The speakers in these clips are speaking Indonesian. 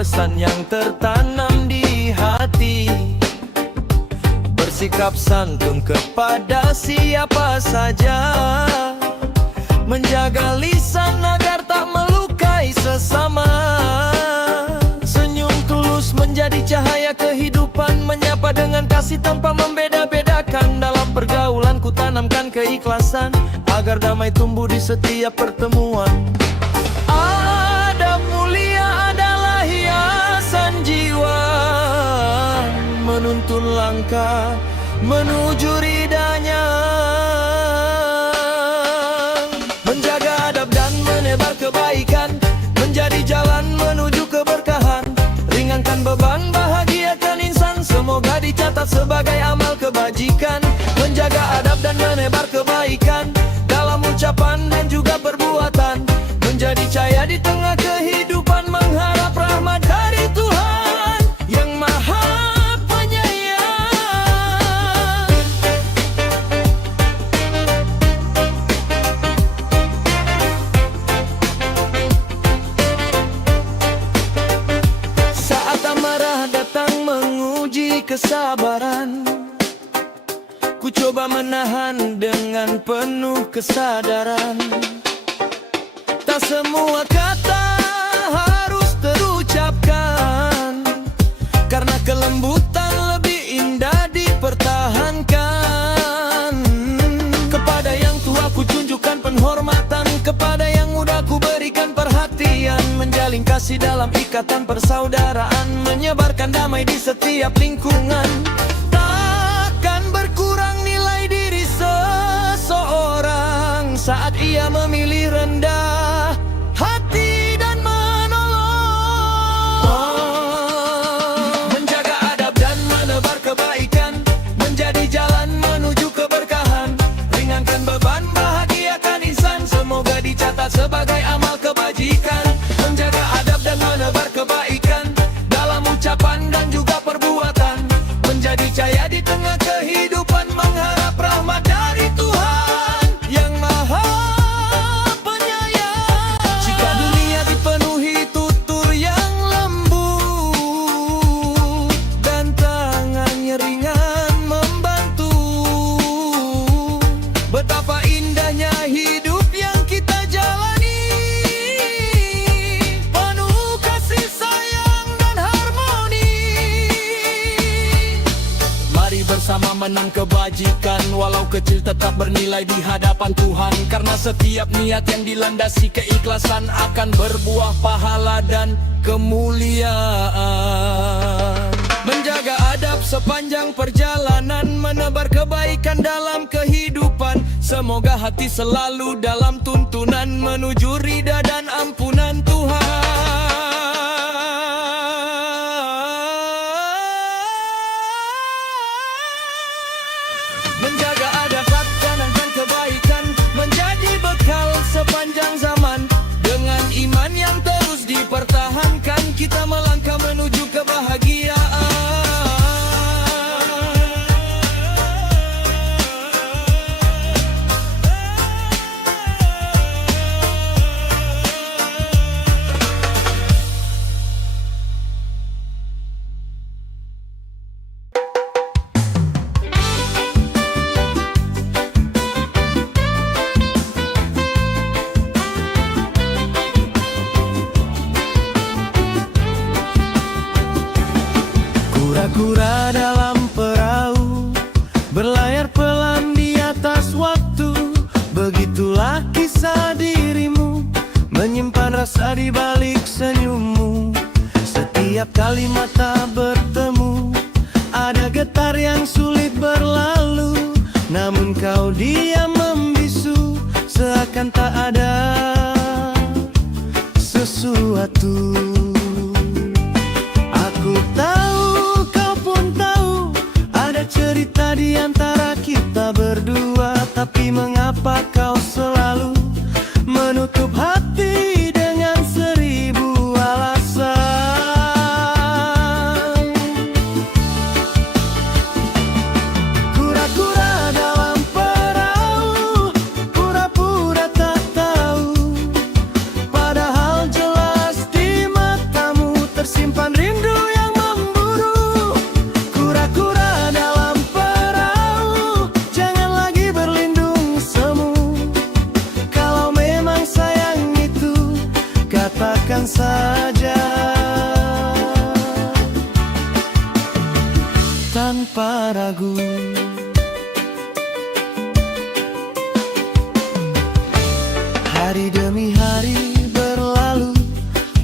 pesan yang tertanam di hati. Bersikap santun kepada siapa saja, menjaga lisan agar tak melukai sesama. Senyum tulus menjadi cahaya kehidupan, menyapa dengan kasih tanpa membeda-bedakan. Dalam pergaulan ku tanamkan keikhlasan, agar damai tumbuh di setiap pertemuan. Adab mulia adalah hiasan jiwa, menuntun langkah menuju ridanya. Menjaga adab dan menebar kebaikan, menjadi jalan menuju keberkahan. Ringankan beban, bahagiakan insan, semoga dicatat sebagai amal kebajikan. Menjaga adab dan menebar kebaikan, dalam ucapan dan juga perbuatan. Menjadi cahaya di tengah kehidupan, mengharap rahmat dari Tuhan yang Maha Penyayang. Saat amarah datang menguji kesabaran, ku coba menahan dengan penuh kesadaran. Tak semua kata harus terucapkan, karena kelembutan lebih indah dipertahankan. Kepada yang tua ku tunjukkan penghormatan, kepada yang muda ku berikan perhatian. Menjalin kasih dalam ikatan persaudaraan, menyebarkan damai di setiap lingkungan. Takkan berkurang nilai diri seseorang saat ia memilih rendah hati dan menolong. Menjaga adab dan menebar kebaikan, menjadi jalan menuju keberkahan. Ringankan beban, bahagiakan insan, semoga dicatat sebagai amal kebajikan. Menjaga adab dan menebar kebaikan, dalam ucapan dan juga perbuatan. Menjadi cahaya di tengah kehidupan, mengharap rahmat dari Tuhan yang Maha Penyayang. Jika dunia dipenuhi tutur yang lembut, dan tangannya ringan membantu, betapa indahnya hidup yang kita jalani, penuh kasih sayang dan harmoni. Mari bersama menang kebajikan, walau kecil tetap bernilai di hadapan Tuhan. Karena setiap niat yang dilandasi keikhlasan akan berbuah pahala dan kemuliaan. Menjaga adab sepanjang perjalanan, menebar kebaikan dalam kehidupan. Semoga hati selalu dalam tuntunan, menuju ridha dan ampunan Tuhan. Menjaga adab, tanamkan kebaikan, menjadi bekal sepanjang zaman. Dengan iman yang terus dipertahankan, kita melangkah menuju kebahagiaan. Kura-kura dalam perahu, berlayar pelan di atas waktu. Begitulah kisah dirimu, menyimpan rasa di balik senyummu. Setiap kali mata bertemu, ada getar yang sulit berlalu. Namun kau diam membisu, seakan tak ada sesuatu. Aku tahu, kau pun tahu, ada cerita di antara kita berdua. Tapi mengapa kau selalu menutup hati dengan seribu alasan? Kura-kura dalam perahu, pura-pura tak tahu, padahal jelas di mata tanpa ragu. Hari demi hari berlalu,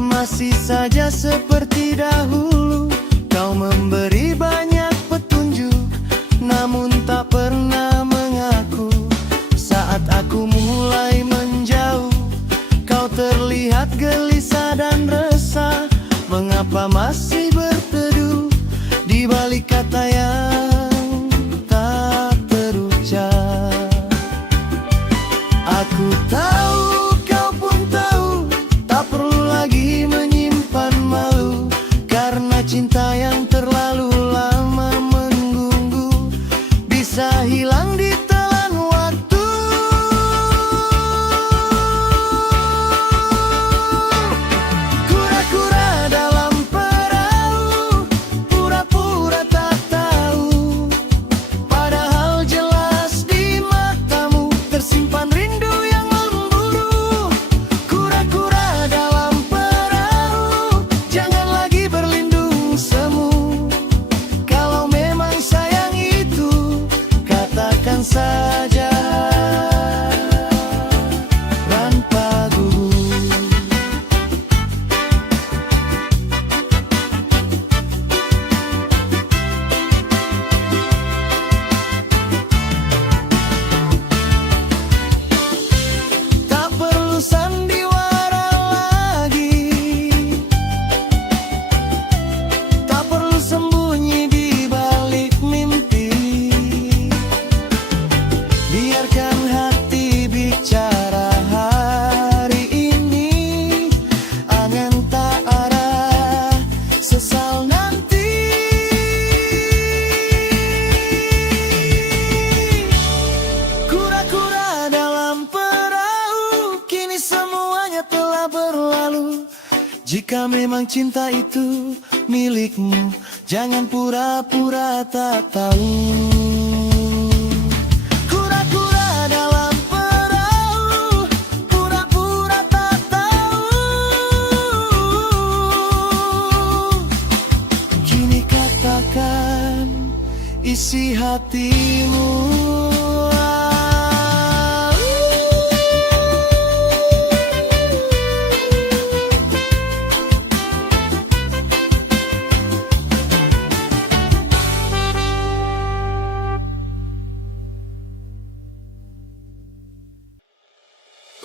masih saja seperti dahulu. Kau memberi banyak petunjuk, namun tak pernah mengaku. Saat aku mulai menjauh, kau terlihat gelisah dan resah. Mengapa masih berteduh di balik kata yang tak terucap? Aku tahu, kau pun tahu, tak perlu lagi menyimpan malu, karena cinta yang terlalu lama menunggu bisa hilang di telan waktu. Kura-kura dalam perahu, pura-pura tak tahu, padahal jelas di matamu tersimpan rindu yang memburu. Kura-kura dalam perahu, jangan lagi berlindung semu. Kalau memang sayang itu, katakan saja tanpa gugup. Tak perlu sandiwara lagi, tak perlu sembunyi di balik mimpi. Biarkan hati bicara hari ini, angan tak arah, sesal nanti. Kura-kura dalam perahu, kini semuanya telah berlalu. Jika memang cinta itu milikmu, jangan pura-pura tak tahu. Kura-kura dalam perahu, pura-pura tak tahu. Kini katakan isi hatimu.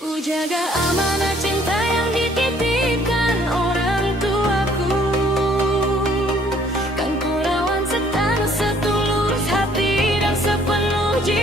Ku jaga amanah cinta yang dititipkan orang tuaku, kan ku lawan setanu setulus hati dan sepenuh jiwa.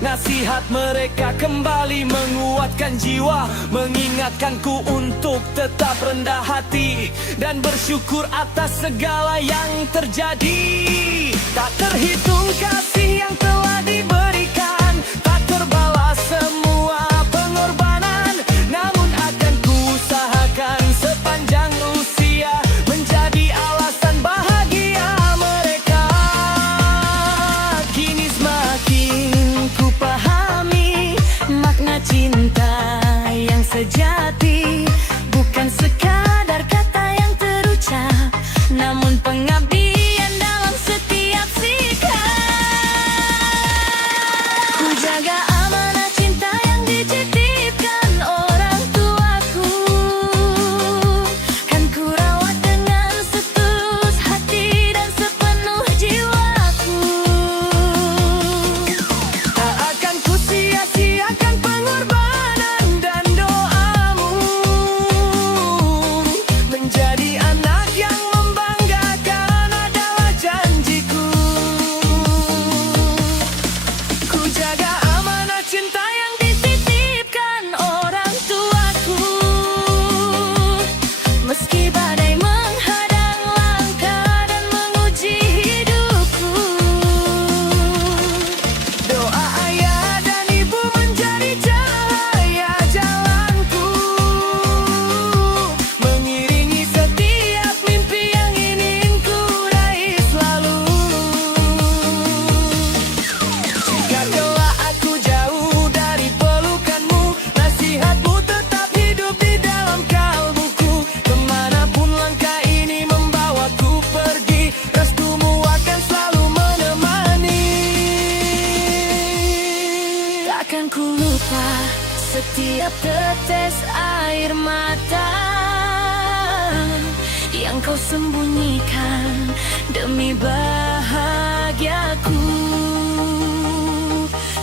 Nasihat mereka kembali menguatkan jiwa, mengingatkanku untuk tetap rendah hati dan bersyukur atas segala yang terjadi. Tak terhitung kasih yang telah diberikan, tak terbalas semua pengorbanan. Namun akan kuusahakan sepanjang usia menjadi alasan bahagia mereka. Kini semakin ku pahami makna cinta yang sejati, bukan sekadar kata yang terucap, namun pengabdian dalam setiap sikap. Ku jaga amanah cinta yang dititipkan orang tuaku, kan ku rawat dengan setulus hati dan sepenuh jiwaku. Tak akan ku sia-siakan pengorbanan dan doamu, menjadi anak yang membanggakan adalah janjiku. Ku jaga amanah cinta yang dititipkan orang tuaku, meski badai menghadang langkah dan menguji hidupku. Doa ayah dan ibu menjadi cahaya jalanku, mengiringi setiap mimpi yang ingin ku raih selalu. Jika kelak aku jauh dari pelukanmu, nasihatmu tetap hidup di dalam kalbuku. Kemanapun langkah ini membawaku pergi, restumu akan selalu menemani. Takkan ku lupa setiap tetes air mata yang kau sembunyikan demi bahagiaku.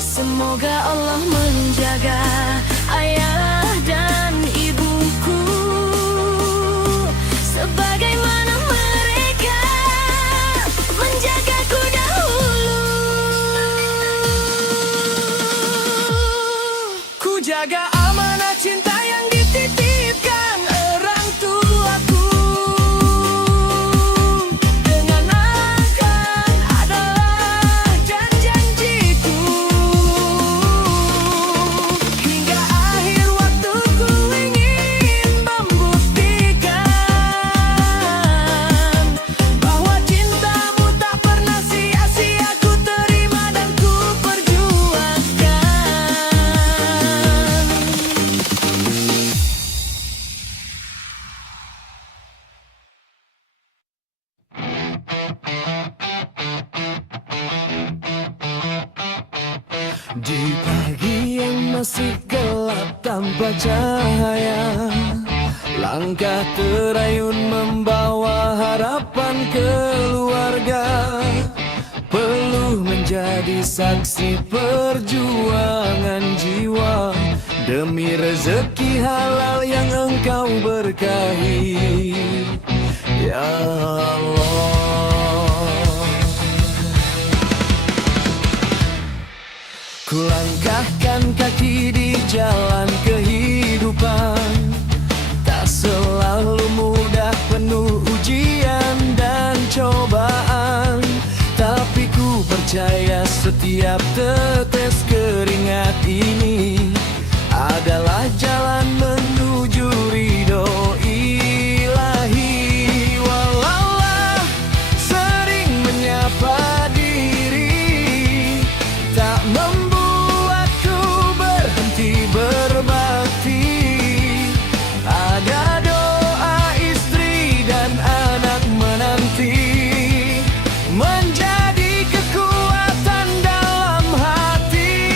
Semoga Allah menjaga ayah dan ibuku sebagaimana mereka menjagaku dahulu. Ku jaga amanah cinta yang dititipkan orang tuaku, dengan akan adalah janjiku. Hingga akhir waktu ku ingin membuktikan bahwa cintamu tak pernah sia-sia ku terima dan ku perjuangkan. Di pagi yang masih gelap tanpa cahaya, langkah terayun membawa harapan keluarga. Perlu menjadi saksi perjuangan jiwa demi rezeki halal yang engkau berkahi, ya Allah. Kulangkahkan kaki di jalan kehidupan, tak selalu mudah, penuh ujian dan cobaan. Tapi ku percaya setiap tetes keringat ini adalah jalan menuju ridho ilahi. Walaulah sering menyapa diri, tak membuatku berhenti berbakti. Ada doa istri dan anak menanti, menjadi kekuatan dalam hati.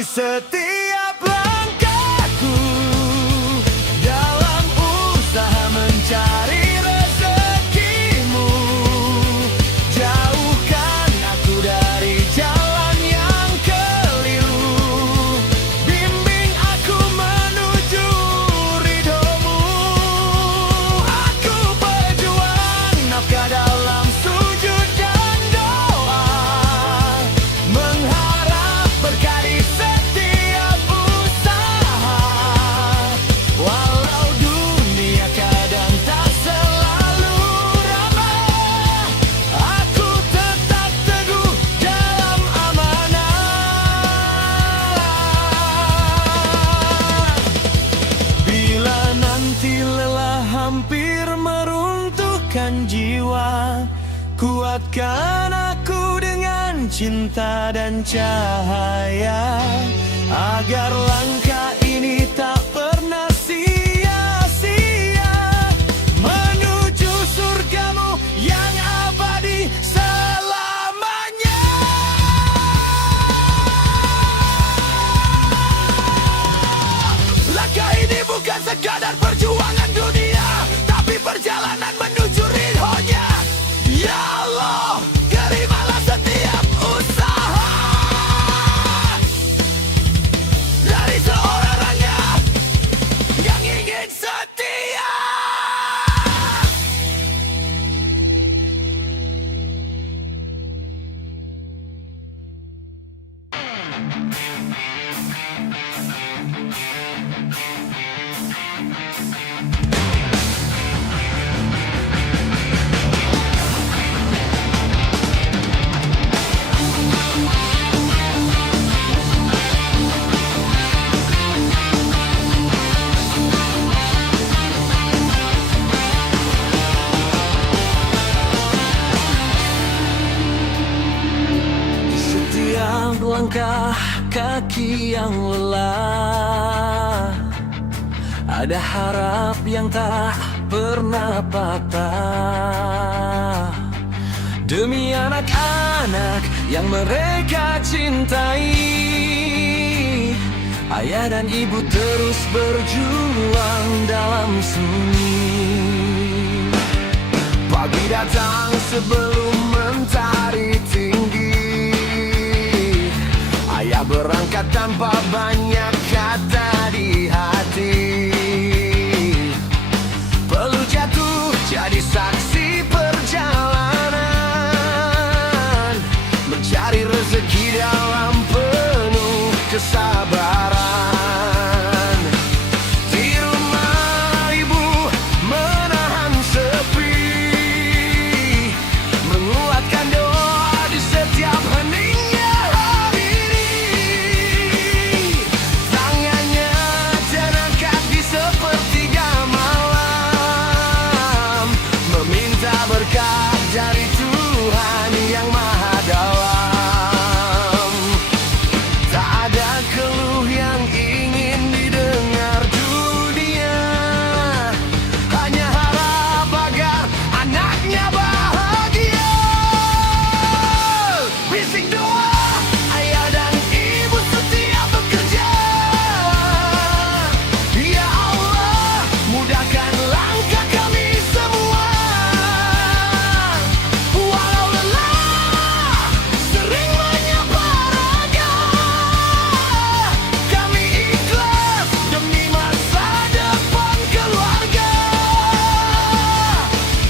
Berkati setiap langkahku dalam usaha mencari rezekimu. Jauhkan aku dari jalan yang keliru. Bimbing aku menuju ridhomu. Aku berjuang nafkah dalam sujud dan doa, mengharap berkah di setiap usaha. Walau dunia kadang tak selalu ramah, aku tetap teguh dalam amanah. Bila nanti lelah hampir meruntuhkan jiwa, kuatkan aku dengan cinta dan cahaya, agar langkah ini tak pernah sia-sia, menuju surgamu yang abadi selamanya. Langkah ini bukan sekadar perjuangan dunia, tapi perjalanan menuju ridhonya. Ya Allah, terimalah setiap usaha dari seorang rakyat yang ingin setia. Setiap langkah kaki yang lelah, ada harap yang tak pernah patah. Demi anak-anak yang mereka cintai, ayah dan ibu terus berjuang dalam sunyi. Pagi datang sebelum mentari tinggi, ayah berangkat tanpa banyak kata di hati. Perlu jatuh jadi saksi perjalanan, mencari rezeki dalam penuh kesabaran. Di rumah ibu menahan sepi, menguatkan doa di setiap heningnya hari ini. Tangannya terangkat di sepertiga malam, meminta berkah dari Tuhan yang Maha Dalam. Tak ada keluh yang ingin didengar dunia, hanya harap agar anaknya bahagia. Bisik doa ayah dan ibu setiap bekerja. Ya Allah, mudahkan langkah kami semua. Walau lelah sering menyapa raga, kami ikhlas demi masa depan keluarga.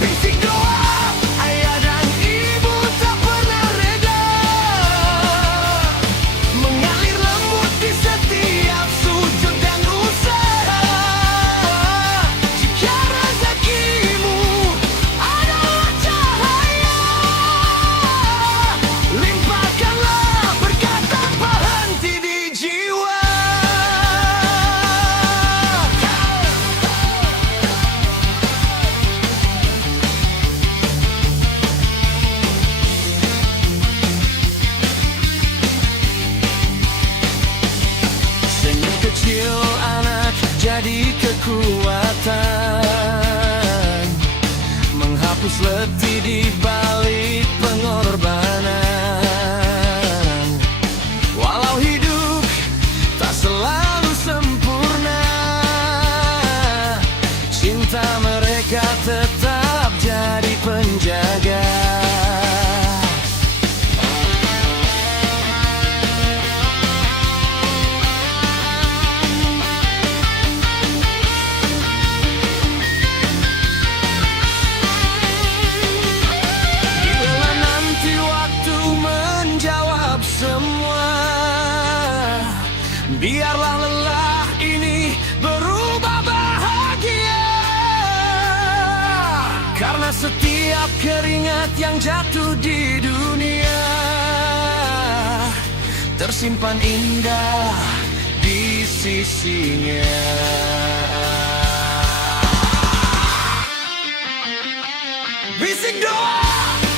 Bisik doa ayah dan ibu tak pernah reda, mengalir lembut di setiap sujud dan usaha. Jika rezekimu adalah cahaya, limpahkanlah berkat tanpa henti di jiwa. Senyum kecil anak jadi kekuatan, menghapus letih di balik pengorbanan. Walau hidup Biarlah lelah ini berubah bahagia, karena setiap keringat yang jatuh di dunia tersimpan indah di sisinya. Bisik doa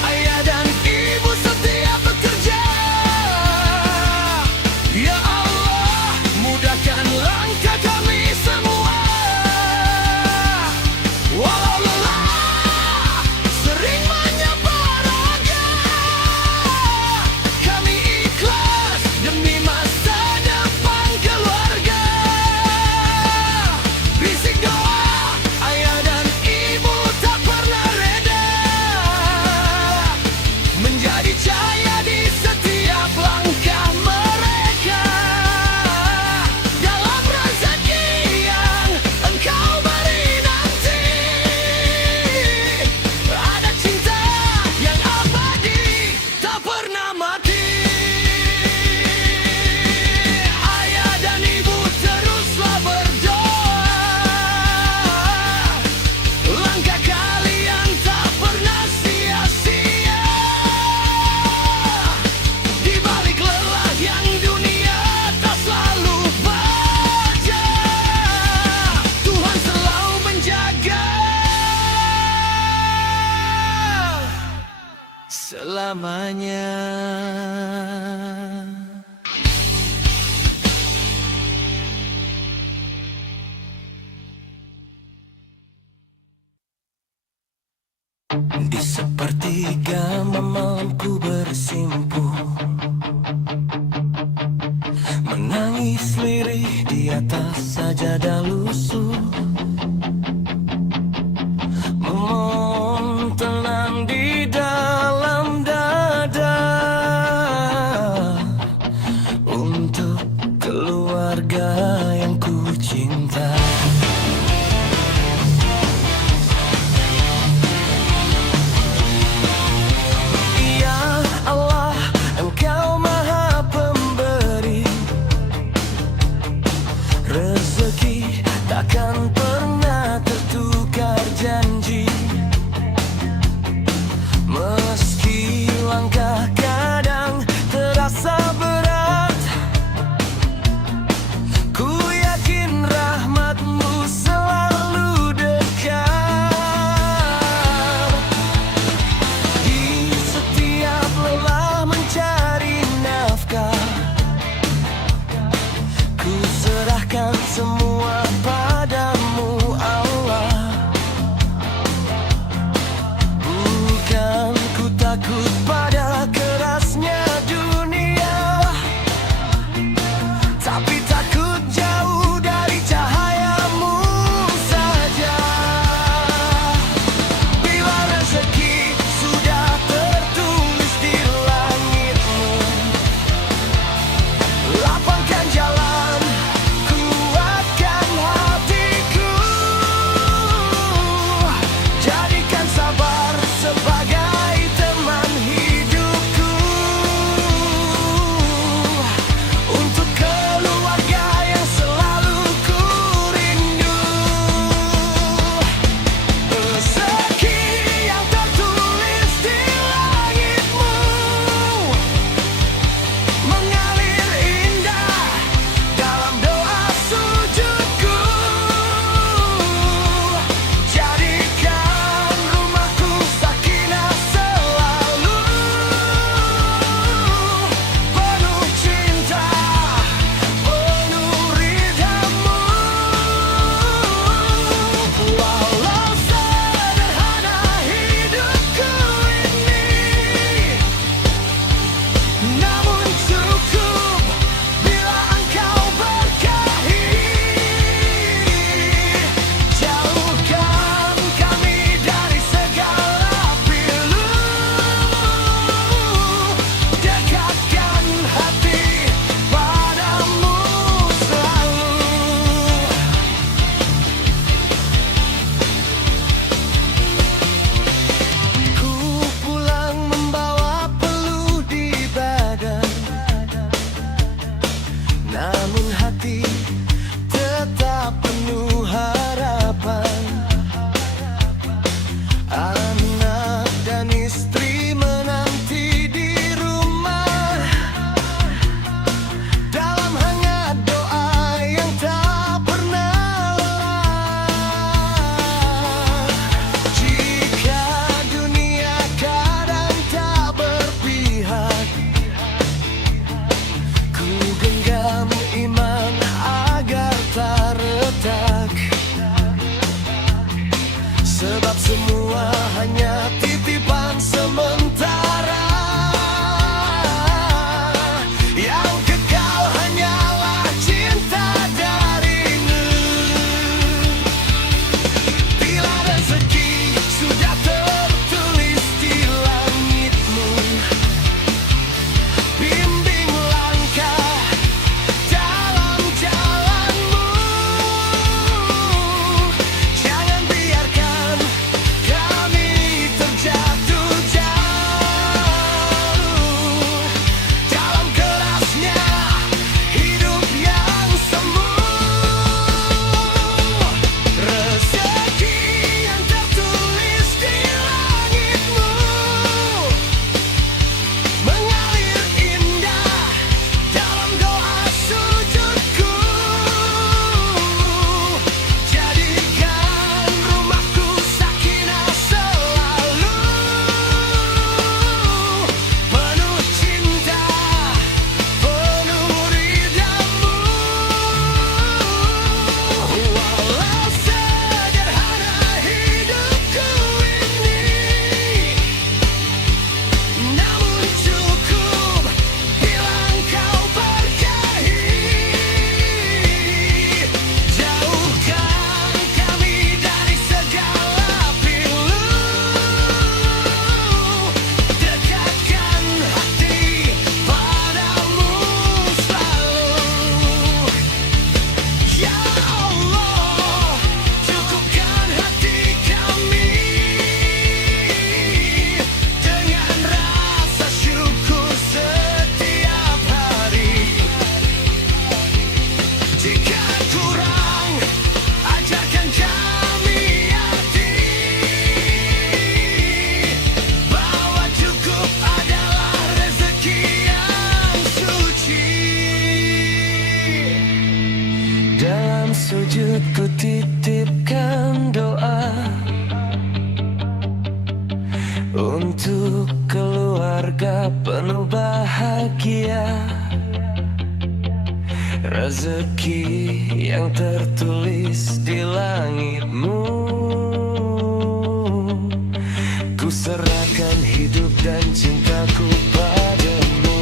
ayah dan ibu setiap bekerja, ya Allah mudahkan langkah kami semua. Walau lelah sering menyapa raga, kami ikhlas demi masa depan keluarga. Bisik doa ayah dan ibu tak pernah reda, menjadi cahaya di setiap langkah mereka. Dalam rezeki yang engkau beri nanti, ada cinta yang abadi tak pernah mati. Ayah dan ibu teruslah berdoa, langkah kalian tak pernah sia-sia. Di balik lelah yang dunia tak selalu baja, Tuhan selalu menjaga selamanya. Di sepertiga malamku bersimpuh, menangis lirih di atas sajadah lusuh, memohon tenang di dalam dada untuk keluarga yang ku cinta. Ya Allah, Engkau Maha Pemberi, rezeki takkan pernah tertukar janji. Meski langkah kadang terasa berat, ku yakin rahmat-Mu selalu dekat. Di setiap lelah mencari nafkah, ku serahkan semua padamu Allah. Bukan ku takut pada kerasnya dunia, tapi takut jauh dari cahaya-Mu saja. Bila rezeki sudah tertulis di langit-Mu, lapangkan jalan, kuatkan hatiku, jadikan sabar sebagai teman hidupku, untuk keluarga yang selalu ku rindu. Rezeki yang tertulis di langit-Mu mengalir indah dalam doa sujudku, jadikan rumahku sakinah selalu, penuh cinta, penuh ridha-Mu. Walau sederhana hidupku ini, namun cukup bila Engkau berkahi. Jauhkan kami dari segala pilu, dekatkan hati padamu selalu. Ku pulang membawa peluh di badan, namun hati sujud ku titipkan doa untuk keluarga penuh bahagia, rezeki yang tertulis di langitmu. Ku serahkan hidup dan cintaku padamu.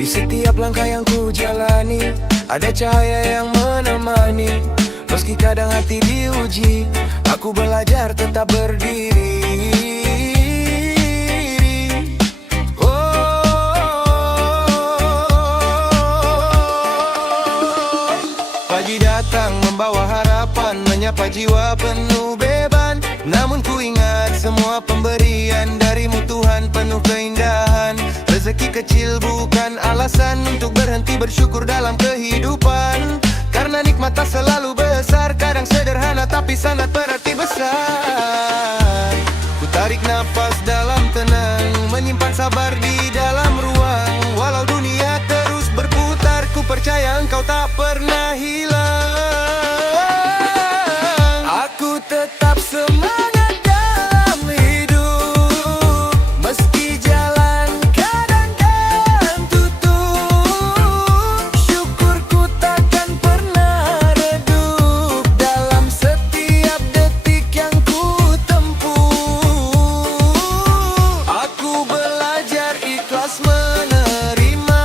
Di setiap langkah yang ku jalani, ada cahaya yang menemani. Meski kadang hati diuji, aku belajar tetap berdiri. Pagi datang membawa harapan, menyapa jiwa penuh beban. Namun ku ingat semua pemberian darimu Tuhan penuh keindahan. Rezeki kecil bukan alasan untuk berhenti bersyukur dalam kehidupan. Karena nikmat tak selalu besar, kadang sederhana tapi sangat berarti besar. Ku tarik nafas dalam tenang, menyimpan sabar di dalam ruang. Walau dunia terus berputar, ku percaya engkau tak pernah hilang. Aku tetap semangat dalam hidup, meski jalan kadang tutup. Syukurku takkan pernah redup dalam setiap detik yang ku tempuh. Aku belajar ikhlas menerima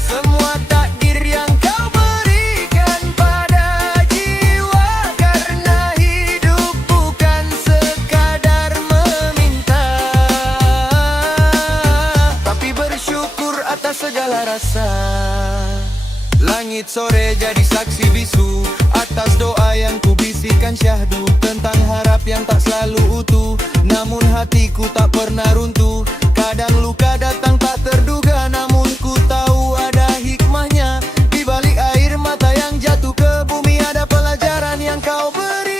semua takdir yang kau berikan pada jiwa. Karena hidup bukan sekadar meminta, tapi bersyukur atas segala rasa. Langit sore jadi saksi bisu atas doa yang ku bisikan syahdu tentang harap yang tak selalu utuh. Namun hatiku tak pernah runtuh. Kadang luka datang tak terduga, namun ku tahu ada hikmahnya. Di balik air mata yang jatuh ke bumi ada pelajaran yang kau beri.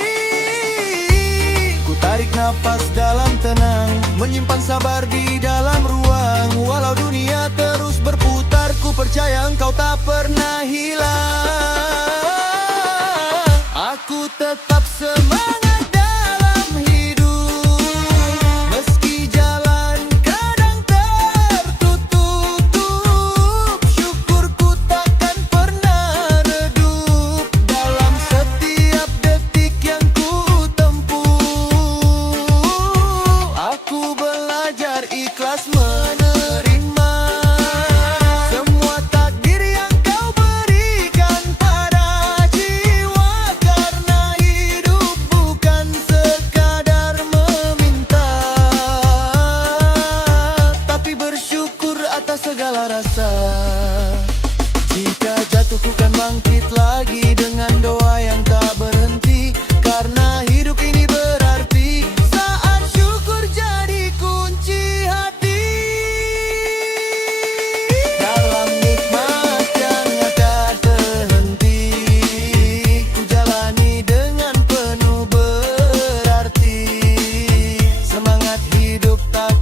Ku tarik nafas dalam tenang, menyimpan sabar di dalam ruang. Walau dunia terus berputar, ku percaya engkau tak pernah hilang. Aku tetap semangat dalam hidup, meski jalan kadang tertutup. Syukurku takkan pernah redup dalam setiap detik yang ku tempuh. Aku belajar ikhlas menerima semua takdir yang kau berikan pada jiwa. Karena hidup bukan sekadar meminta, tapi bersyukur atas segala rasa. Jika jatuh ku kan bangkit lagi dengan doa yang tak berhenti. Karena hidup ini berarti saat syukur jadi kunci hati. Dalam nikmat yang tak terhenti, ku jalani dengan penuh berarti. Semangat hidup tak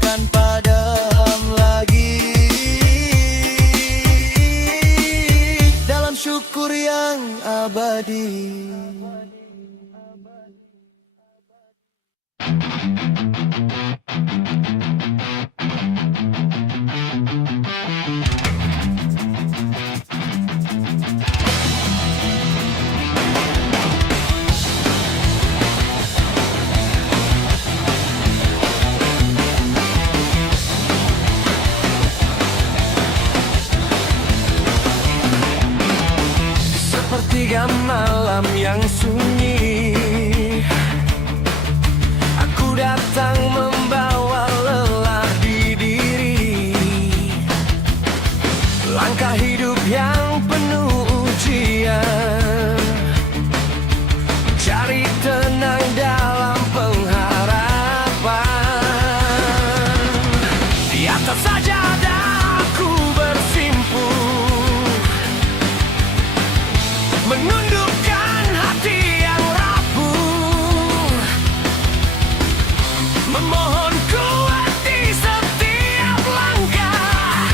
datang membawa lelah di diri. Langkah hidup yang penuh ujian, cari tenang dalam pengharapan. Di atas sajadah aku bersimpuh, menundukkan hati yang rapuh, memohon kuat di setiap langkah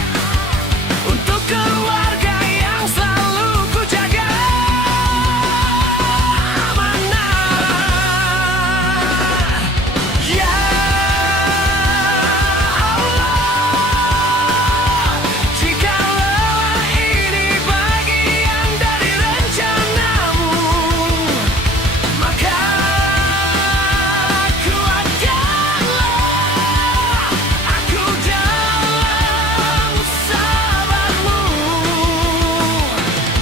untuk keluarga yang selalu ku jaga amanah. Ya Allah, jika lelah ini bagian dari rencanamu, maka kuatkanlah aku dalam sabarmu.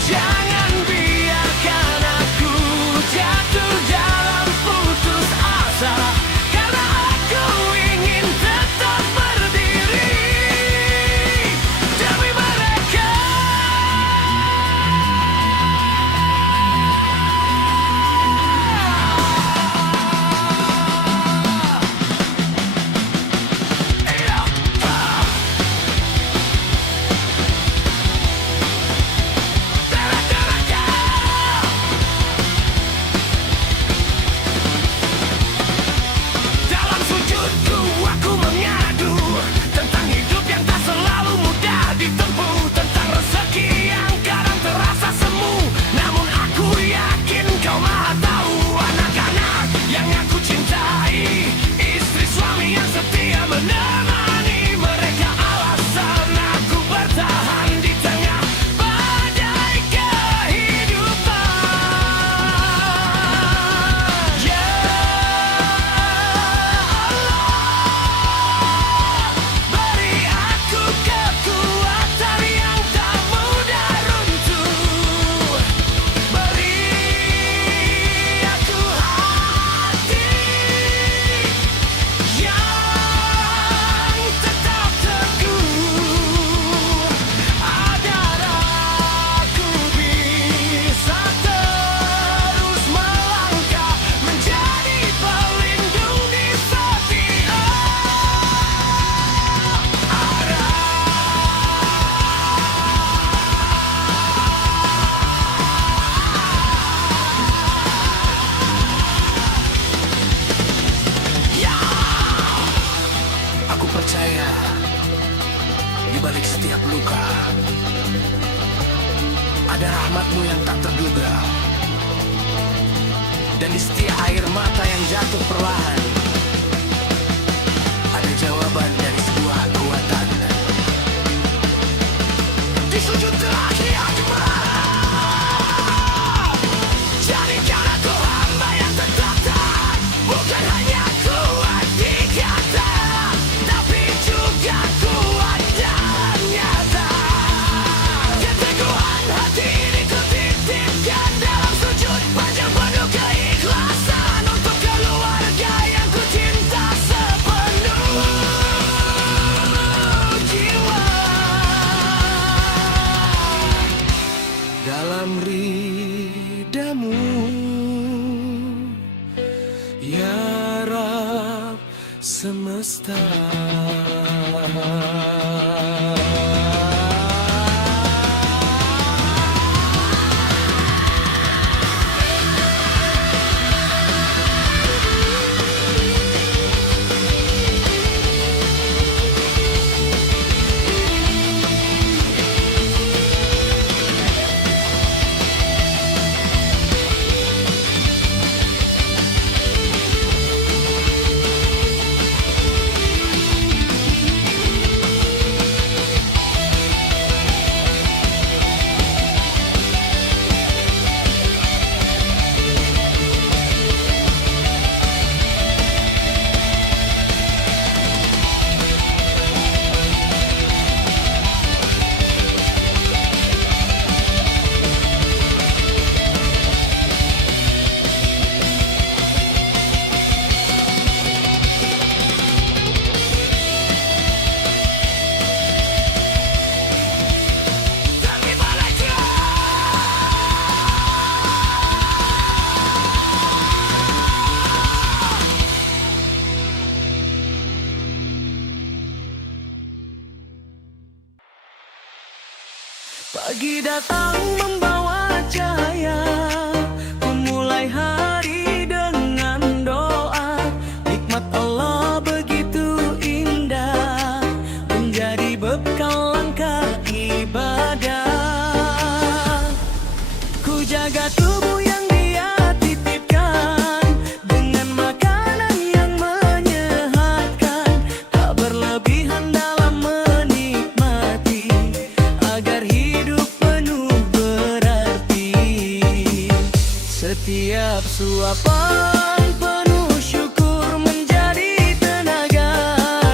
Jangan biarkan aku jatuh dalam putus asa, karena aku ingin tetap berdiri demi mereka. Dalam sujudku aku mengadu tentang hidup yang tak selalu mudah ditempuh, tentang rezeki yang kadang terasa semu. Namun aku yakin kau maha tahu. Anak-anak yang aku cintai, istri suami yang setia menemani, mereka alasan aku bertahan di tengah badai kehidupan. Ya Allah, beri aku kekuatan yang tak mudah runtuh, beri aku hati yang tetap teguh, agar aku bisa terus melangkah menjadi pelindung di setiap arah. Ya, aku percaya di balik setiap luka ada rahmat-Mu yang tak terduga, dan di setiap air mata yang jatuh perlahan ada jawaban dari sebuah kekuatan. Di sujud terakhir aku berharap, jadikan aku hamba yang tetap taat, bukan hanya kuat di kata, tapi juga kuat dalam nyata. Keteguhan hati ini kutitipkan dalam sujud panjang penuh keikhlasan untuk keluarga yang ku cinta sepenuh jiwa. Dalam ridhamu, ya Rab semesta. Pagi datang membawa cahaya, ku mulai hari dengan doa. Nikmat Allah begitu indah, menjadi bekal langkah ibadah. Ku jaga tubuh yang Dia titipkan dengan makanan yang menyehatkan, tak berlebihan dalam menikmati, agar hidup penuh berarti. Setiap suapan penuh syukur menjadi tenaga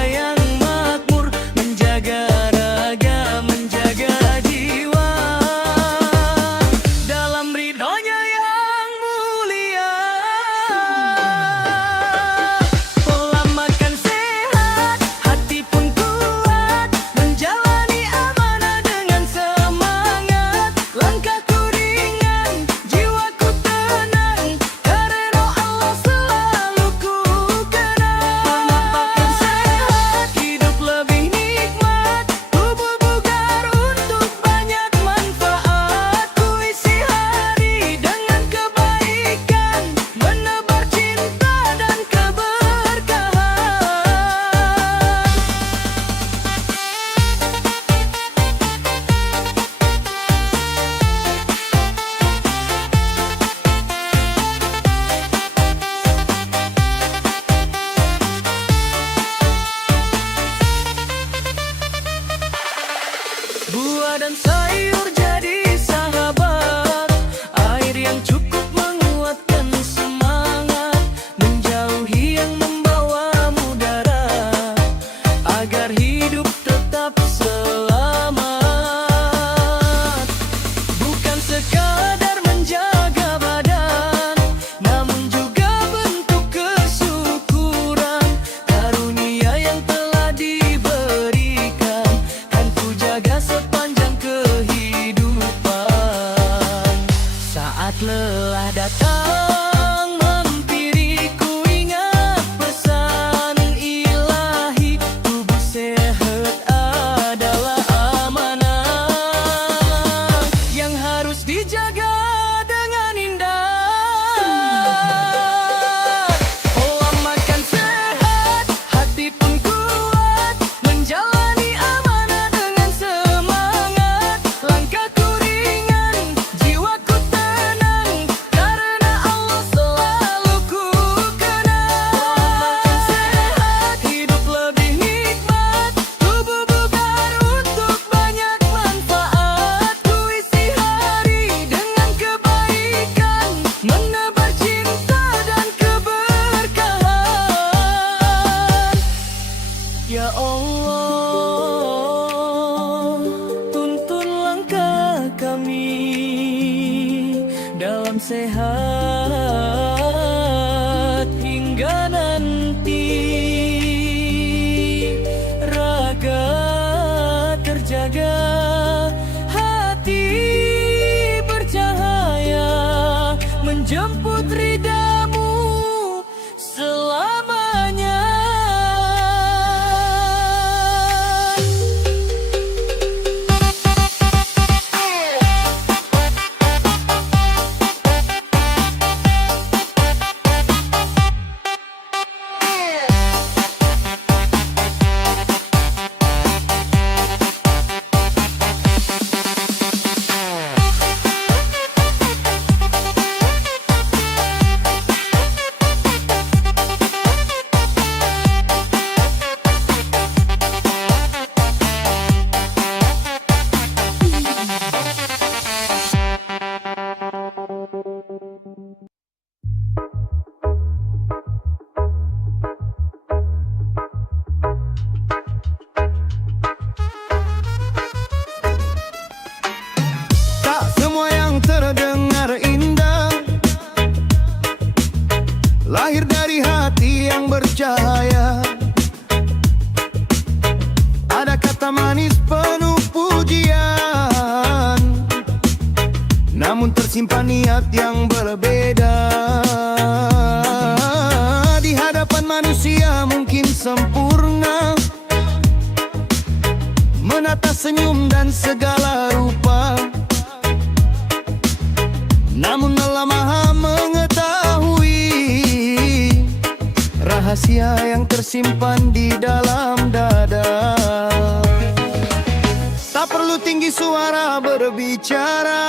yang makmur, menjaga raga, menjaga jiwa dalam ridhonya yang mulia. Pola makan sehat, hati pun kuat, menjalani amanah dengan semangat. Langkahku ringan, jiwaku tenang, karena Allah selalu ku kenang. Makan sehat, hidup lebih nikmat, tubuh bugar untuk banyak manfaat. Ku isi hari dengan kebaikan, menebar cinta dan keberkahan. Buah dan sayur jadi sahabat, air yang cukup menguatkan semangat, menjauhi yang membawa mudarat, agar hidup tetap selamat. Bukan sekadar menjaga badan, namun juga bentuk kesyukuran, karunia yang telah diberikan, kan ku jaga sepanjang kehidupan. Saat lelah datang mempiri, ku ingat pesan ilahi, tubuh sehat adalah amanah yang harus dijaga dengan indah. Pola makan sehat, hati pun kuat, menjalani amanah dengan semangat. Langkahku ringan, jiwaku tenang, karena Allah selalu ku kenang. Makan sehat, hidup lebih nikmat, tubuh bugar untuk banyak manfaat. Ku isi hari dengan kebaikan, menebar cinta dan keberkahan. Ya Allah, tuntun langkah kami dalam sehat hingga nanti, raga terjaga, hati bercahaya, menjemput ridhamu selamanya. Tak semua yang terdengar indah lahir dari hati yang bercahaya. Ada kata manis penuh pujian, namun tersimpan niat yang berbeda. Di hadapan manusia mungkin sempurna, menata senyum dan segala rupa, rahasia yang tersimpan di dalam dada. Tak perlu tinggi suara berbicara,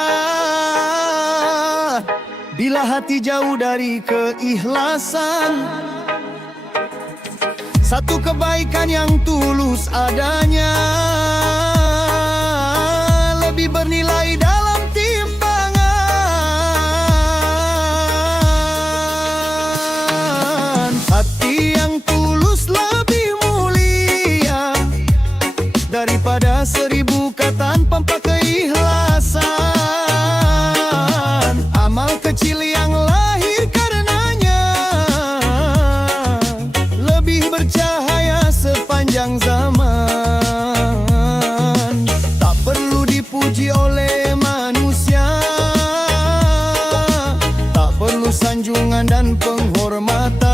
bila hati jauh dari keikhlasan. Satu kebaikan yang tulus adanya lebih bernilai dalam timbangan. Hati yang tulus lebih mulia daripada 1000 kata tanpa keikhlasan. Amal kecil yang lahir karenanya lebih bercahaya sepanjang zaman. Tak perlu dipuji oleh manusia, tak perlu sanjungan dan penghormatan.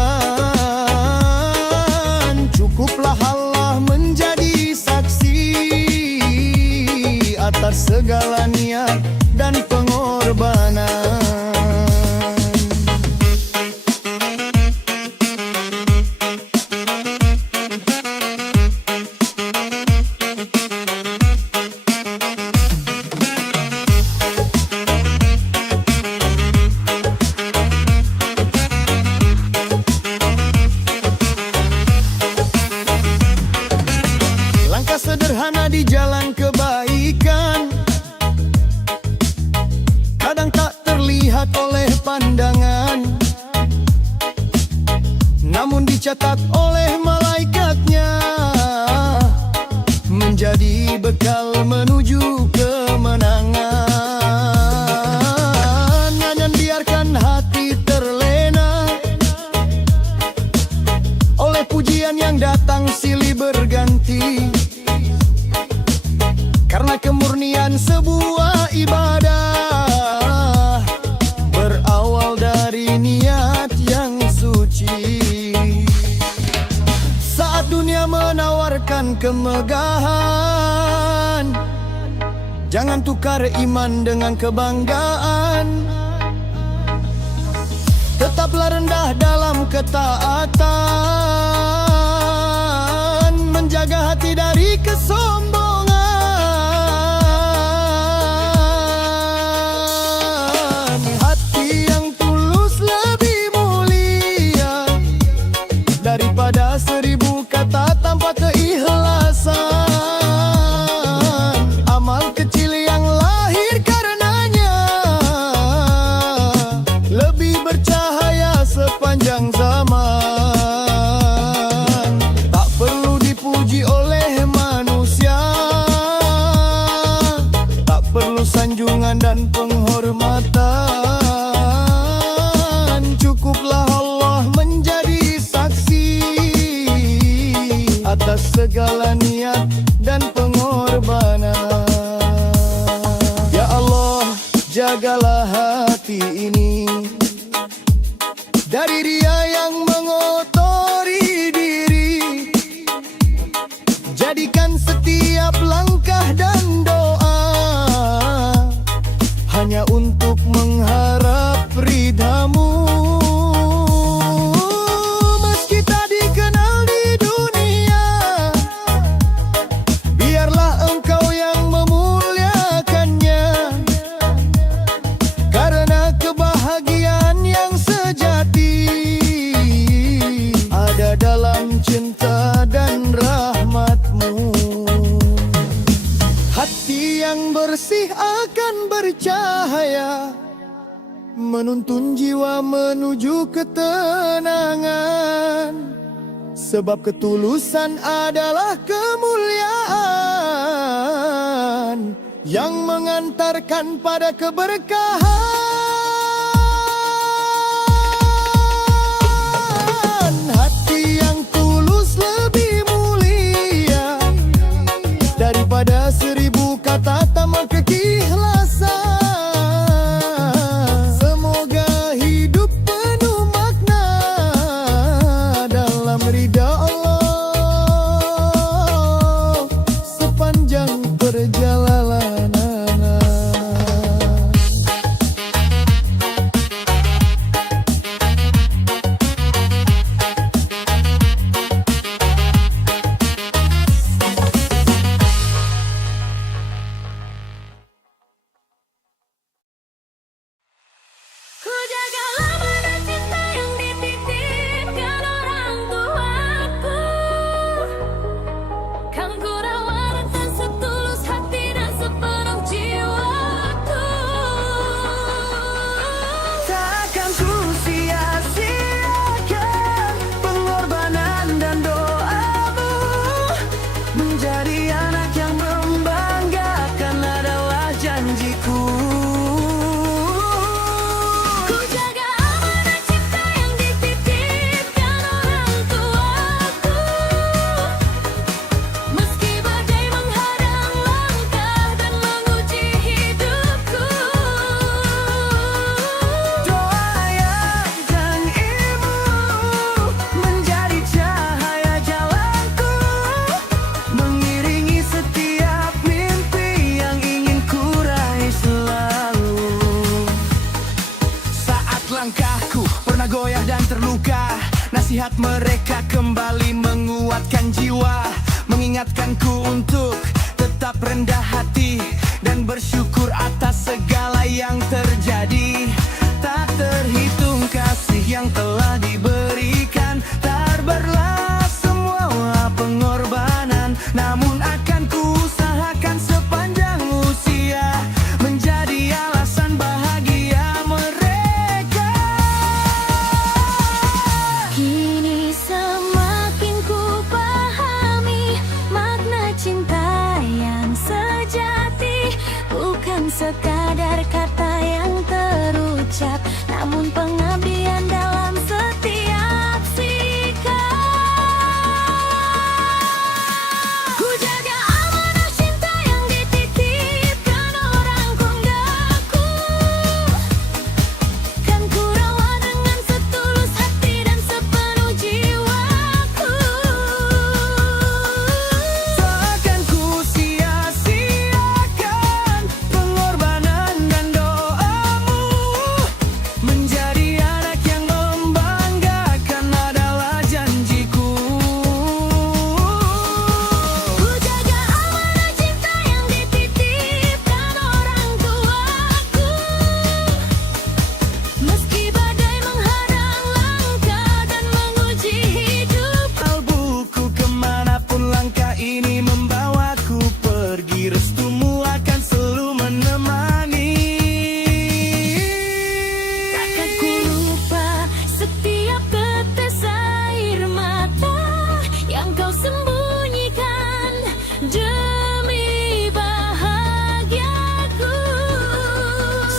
Cukuplah Allah menjadi saksi atas segala niat dan pengorbanan. Langkah sederhana di jalan kebaikan kadang tak terlihat oleh pandangan, namun dicatat oleh malaikatnya menjadi bekal menuju kemenangan. Jangan biarkan hati terlena oleh pujian yang datang silih berganti, karena kemurnian sebuah ibadah berawal dari niat yang suci. Saat dunia menawarkan kemegahan, jangan tukar iman dengan kebanggaan. Tetaplah rendah dalam ketaatan, menjaga hati dari kesombongan. Hati yang tulus lebih mulia daripada 1000 kata tanpa keikhlasan. Amal kecil yang lahir karenanya lebih bercahaya sepanjang zaman. Tak perlu dipuji oleh manusia, tak perlu sanjungan dan penghormatan. Cukuplah Allah menjadi saksi atas segala niat dan pengorbanan. Ya Allah, jagalah hati ini dari ria yang mengotori diri. Jadikan setiap langkah dan doa hanya untuk mengharap ridhamu. Meski tak dikenal di dunia, biarlah Engkau yang memuliakannya, karena kebahagiaan yang sejati ada dalam cinta dan rahmat-Mu. Hati yang bersih akan bercahaya, menuntun jiwa menuju ketenangan. Sebab ketulusan adalah kemuliaan yang mengantarkan pada keberkahan. Hati yang tulus lebih mulia daripada 1000 kata tanpa keikhlasan. Semoga hidup penuh makna dalam ridha Allah sepanjang perjalanan. Membuat mereka kembali menguatkan jiwa, mengingatkanku untuk tetap rendah hati dan bersyukur atas segala yang terjadi. Tak terhitung kasih yang telah diberikan, terbelah semua pengorbanan. Namun akan kuusahakan sepanjang usia menjadi alasan bahagia mereka. Kini semakin ku pahami makna cinta yang sejati, bukan sekadar kata yang terucap, namun pengabdian dalam setiap sikap. Ku jaga amanah cinta yang dititipkan orang konggaku, kan ku rawat dengan setulus hati dan sepenuh jiwaku. Takkan ku sia-siakan pengorbanan dan doamu. Menjadi anak yang membanggakan adalah janjiku. Ku jaga amanah cinta yang dititipkan orang tuaku, meski badai menghadang langkah dan menguji hidup. Kalbuku kemanapun langkah ini membawaku pergi, restumu akan selalu menemani. Takkan ku lupa setiap tetes air mata yang kau sembunyikan demi bahagiaku.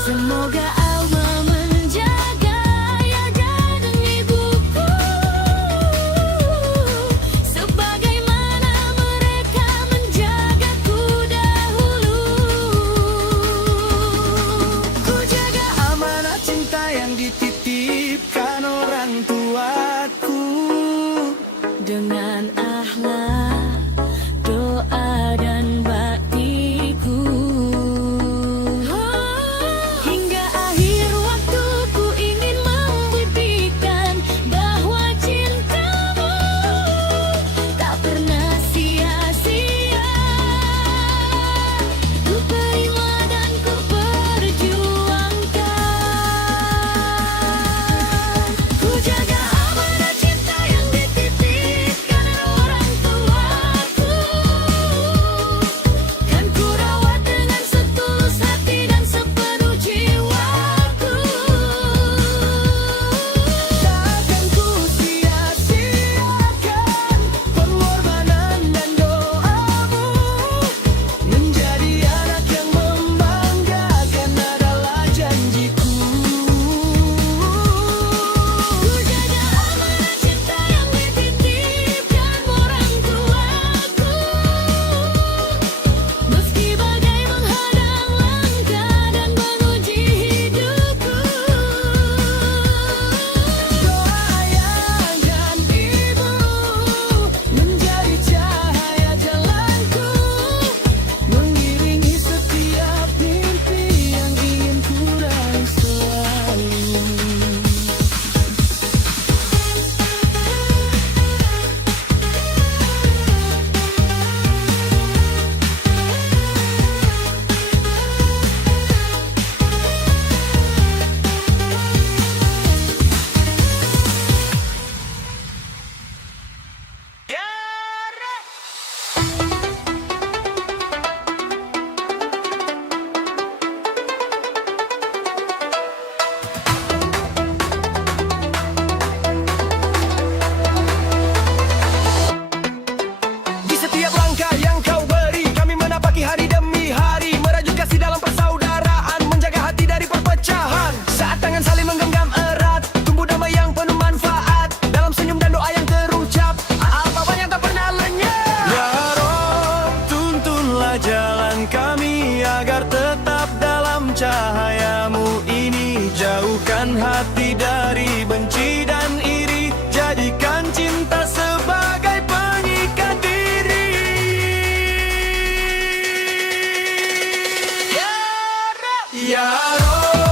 Semoga Allah menjaga ayah dan ibuku, sebagaimana mereka menjagaku dahulu. Ku jaga Amanah cinta yang dititipkan orang tuaku. dengan akhlak, doa dan baktiku. Hingga akhir waktu ku ingin membuktikan bahwa cintamu tak pernah sia-sia. Ku terima dan ku perjuangkan. Ku jaga amanah cinta yang dititipkan orang tuaku, kan ku rawat dengan setulus hati dan sepenuh jiwaku. Takkan ku sia-siakan pengorbanan dan doamu. Menjadi anak yang membanggakan adalah janjiku. Ku jaga amanah cinta yang dititipkan orang tuaku, meski badai menghadang langkah dan menguji hidupku. Doa ayah dan ibu menjadi cahaya jalanku, mengiringi setiap mimpi yang ingin ku raih selalu. Di setiap langkah yang kau beri, kami menapaki hari demi hari, merajut kasih dalam persaudaraan, menjaga hati dari perpecahan. Saat tangan saling menggenggam erat, tumbuh damai yang penuh manfaat, dalam senyum dan doa yang terucap, apa yang tak pernah lenyap. Ya Rob, tuntunlah jalan kami agar tetap dalam cahayamu ini. Jauhkan hati dari benci dan iri, jadikan cinta sebagai pengikat diri. Ya Rob,